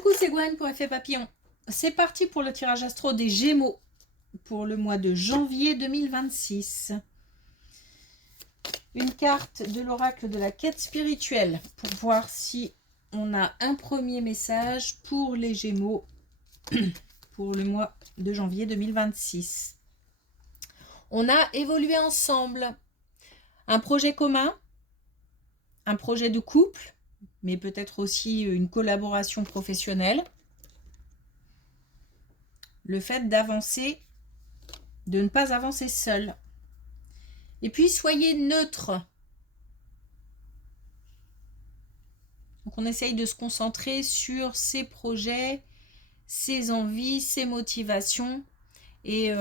Coucou, c'est Gwen pour Effet Papillon. C'est parti pour le tirage astro des Gémeaux pour le mois de janvier 2026. Une carte de l'oracle de la quête spirituelle pour voir si on a un premier message pour les Gémeaux pour le mois de janvier 2026. On a évolué ensemble. Un projet commun, un projet de couple, mais peut-être aussi une collaboration professionnelle. Le fait d'avancer, de ne pas avancer seul. Et puis, soyez neutre. Donc, on essaye de se concentrer sur ses projets, ses envies, ses motivations. Et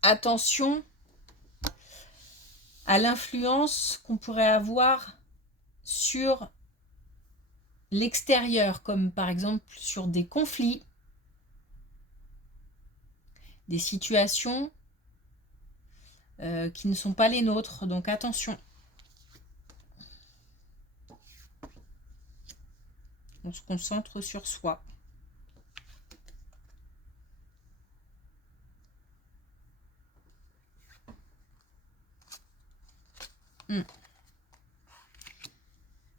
attention à l'influence qu'on pourrait avoir sur l'extérieur, comme par exemple sur des conflits, des situations qui ne sont pas les nôtres. Donc attention. On se concentre sur soi.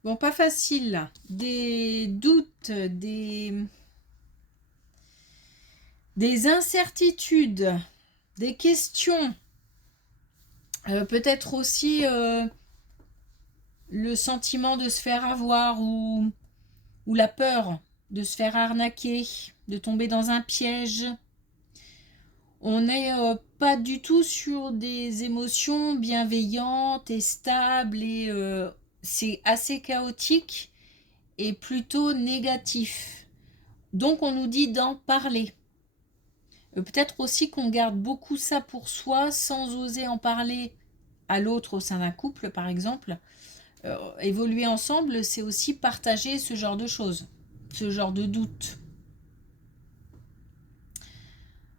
Bon, pas facile là. Des doutes, des incertitudes, des questions. Peut-être aussi le sentiment de se faire avoir ou la peur de se faire arnaquer, de tomber dans un piège. On n'est pas du tout sur des émotions bienveillantes et stables et c'est assez chaotique et plutôt négatif. Donc on nous dit d'en parler. Peut-être aussi qu'on garde beaucoup ça pour soi sans oser en parler à l'autre au sein d'un couple par exemple. Évoluer ensemble, c'est aussi partager ce genre de choses, ce genre de doutes.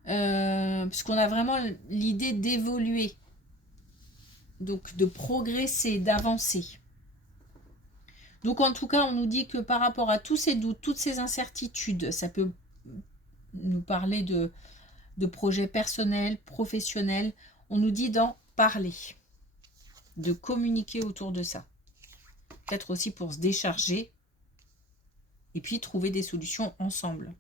Puisqu'on a vraiment l'idée d'évoluer, donc de progresser, d'avancer. Donc en tout cas, on nous dit que par rapport à tous ces doutes, toutes ces incertitudes, ça peut nous parler de projets personnels, professionnels, on nous dit d'en parler, de communiquer autour de ça. Peut-être aussi pour se décharger et puis trouver des solutions ensemble.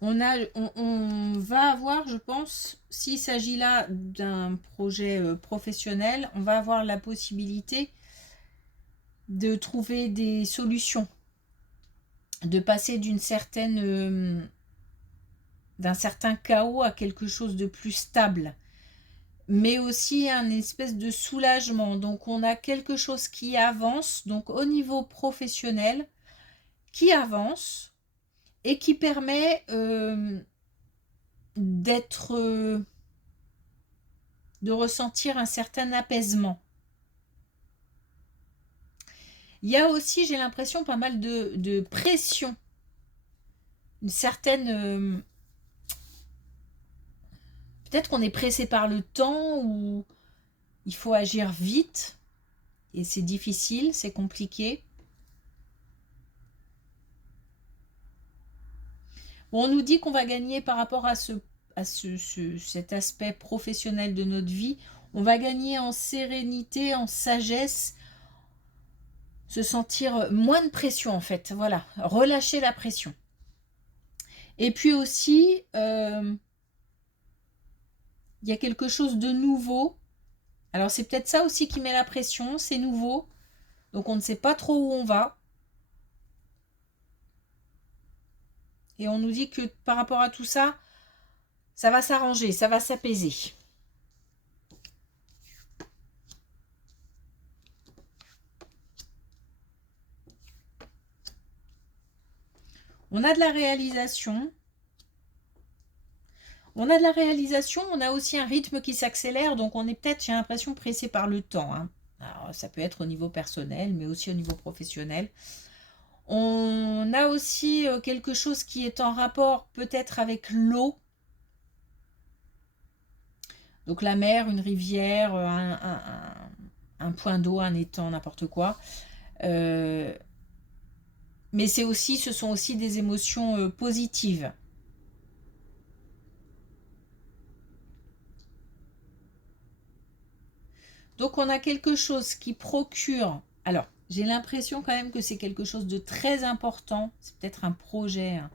On va avoir, je pense, s'il s'agit là d'un projet professionnel, on va avoir la possibilité de trouver des solutions, de passer d'un certain chaos à quelque chose de plus stable, mais aussi un espèce de soulagement. Donc on a quelque chose qui avance, donc au niveau professionnel, qui avance et qui permet de ressentir un certain apaisement. Il y a aussi, j'ai l'impression, pas mal de pression, une certaine... peut-être qu'on est pressé par le temps ou il faut agir vite et c'est difficile, c'est compliqué. Bon, on nous dit qu'on va gagner par rapport à cet aspect professionnel de notre vie. On va gagner en sérénité, en sagesse, se sentir moins de pression en fait. Voilà, relâcher la pression. Et puis aussi, il y a quelque chose de nouveau. Alors c'est peut-être ça aussi qui met la pression, c'est nouveau. Donc on ne sait pas trop où on va. Et on nous dit que par rapport à tout ça, ça va s'arranger, ça va s'apaiser. On a de la réalisation. On a de la réalisation, on a aussi un rythme qui s'accélère, donc on est peut-être, j'ai l'impression, pressé par le temps. Hein. Alors, Alors, ça peut être au niveau personnel, mais aussi au niveau professionnel. On a aussi quelque chose qui est en rapport peut-être avec l'eau. Donc la mer, une rivière, un point d'eau, un étang, n'importe quoi. Mais ce sont aussi des émotions positives. Donc on a quelque chose qui procure. Alors, j'ai l'impression quand même que c'est quelque chose de très important. C'est peut-être un projet hein,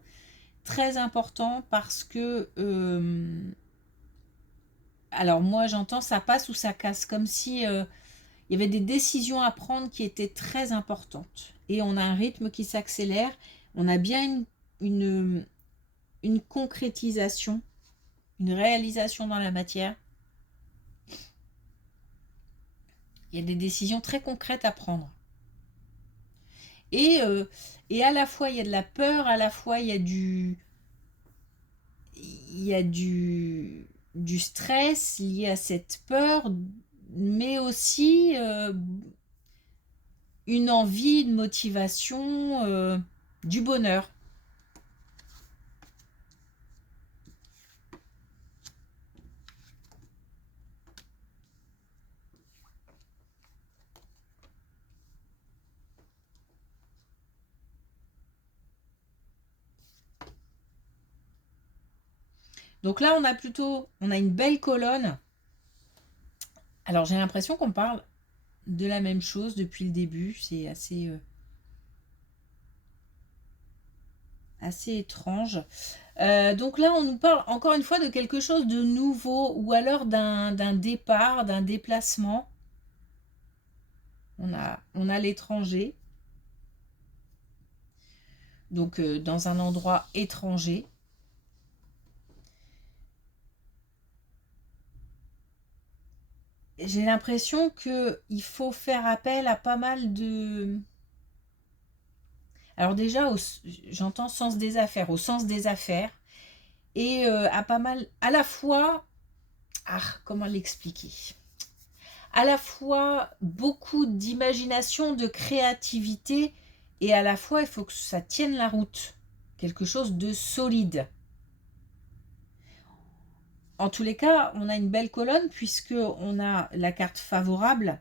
très important parce que alors moi j'entends ça passe ou ça casse, comme si il y avait des décisions à prendre qui étaient très importantes. Et on a un rythme qui s'accélère. On a bien une, une concrétisation, une réalisation dans la matière. Il y a des décisions très concrètes à prendre. Et, euh, et à la fois il y a de la peur, à la fois il y a du stress lié à cette peur, mais aussi une envie, une motivation, du bonheur. Donc là, on a une belle colonne. Alors j'ai l'impression qu'on parle de la même chose depuis le début. C'est assez étrange. Donc là, on nous parle encore une fois de quelque chose de nouveau ou alors d'un départ, d'un déplacement. On a l'étranger, donc dans un endroit étranger. J'ai l'impression qu'il faut faire appel à pas mal de... Alors déjà, j'entends sens des affaires, au sens des affaires, et à pas mal, à la fois, ah, comment l'expliquer? À la fois beaucoup d'imagination, de créativité, et à la fois il faut que ça tienne la route, quelque chose de solide. En tous les cas, on a une belle colonne puisque on a la carte favorable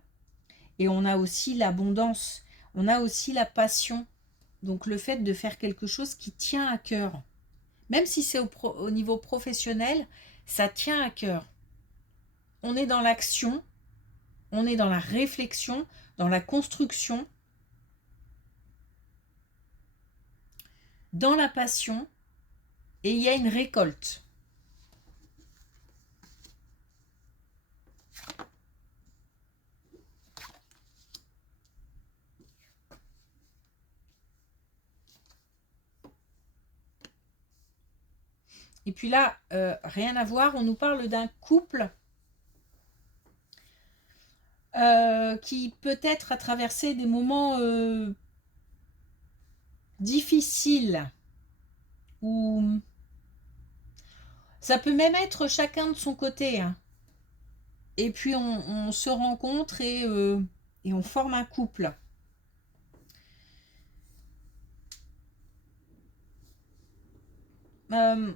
et on a aussi l'abondance, on a aussi la passion. Donc le fait de faire quelque chose qui tient à cœur, même si c'est au niveau professionnel, ça tient à cœur. On est dans l'action, on est dans la réflexion, dans la construction, dans la passion, et il y a une récolte. Et puis là, rien à voir, on nous parle d'un couple qui peut-être a traversé des moments difficiles, ou ça peut même être chacun de son côté, hein. Et puis on se rencontre et on forme un couple. Euh,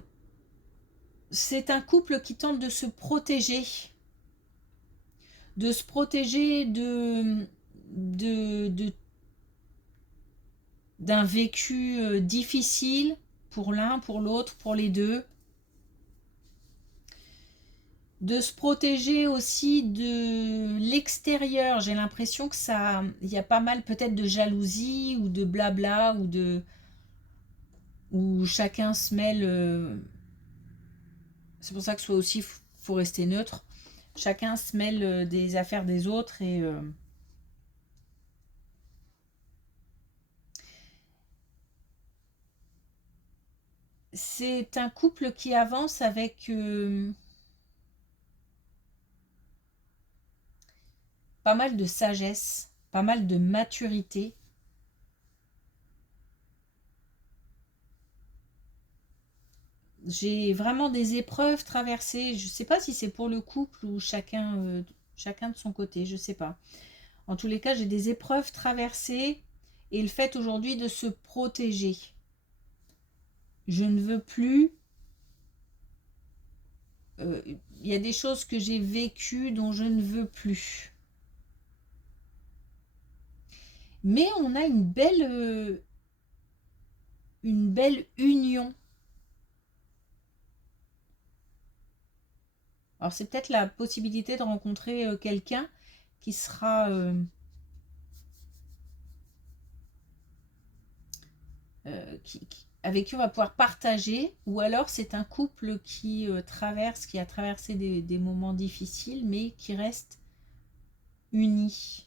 c'est un couple qui tente de se protéger de d'un vécu difficile pour l'un, pour l'autre, pour les deux. De se protéger aussi de l'extérieur. J'ai l'impression que ça, il y a pas mal peut-être de jalousie ou de blabla ou de où chacun se mêle. C'est pour ça que soit aussi faut rester neutre. Chacun se mêle des affaires des autres et c'est un couple qui avance avec pas mal de sagesse, pas mal de maturité. J'ai vraiment des épreuves traversées. Je ne sais pas si c'est pour le couple ou chacun de son côté, je ne sais pas. En tous les cas, j'ai des épreuves traversées et le fait aujourd'hui de se protéger. Je ne veux plus... Il y a des choses que j'ai vécues dont je ne veux plus. Mais on a une belle union. Alors c'est peut-être la possibilité de rencontrer quelqu'un qui sera avec qui on va pouvoir partager, ou alors c'est un couple qui qui a traversé des moments difficiles, mais qui reste uni.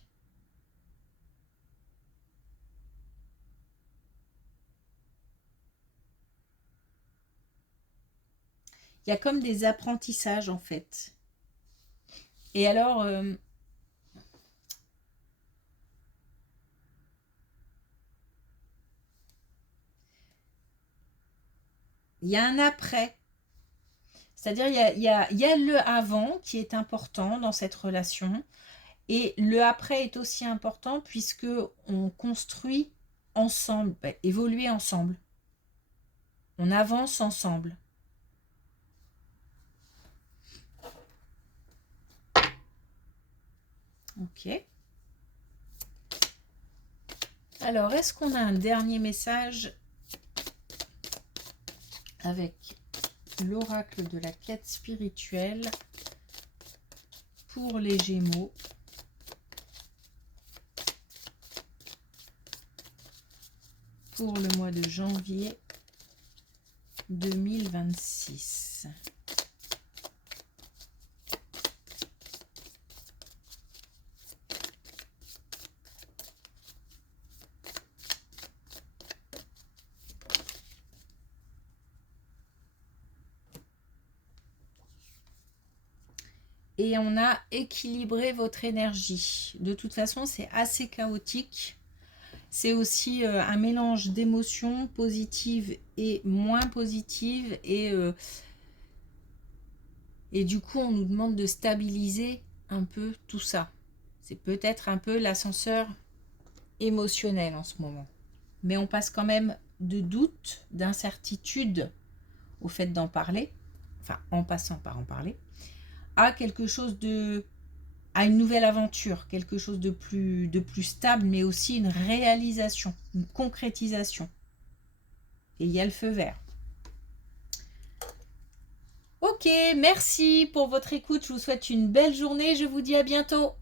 Il y a comme des apprentissages en fait. Et alors, il y a un après. C'est-à-dire, il y a le avant qui est important dans cette relation. Et le après est aussi important puisque on construit ensemble, évoluer ensemble. On avance ensemble. Ok. Alors, est-ce qu'on a un dernier message avec l'oracle de la quête spirituelle pour les Gémeaux pour le mois de janvier 2026? Et on a équilibré votre énergie. De toute façon, c'est assez chaotique. C'est aussi un mélange d'émotions positives et moins positives. Et du coup, on nous demande de stabiliser un peu tout ça. C'est peut-être un peu l'ascenseur émotionnel en ce moment. Mais on passe quand même de doutes, d'incertitudes au fait d'en parler, enfin en passant par en parler, à quelque chose à une nouvelle aventure, quelque chose de plus stable, mais aussi une réalisation, une concrétisation. Et il y a le feu vert. Ok, merci pour votre écoute. Je vous souhaite une belle journée. Je vous dis à bientôt.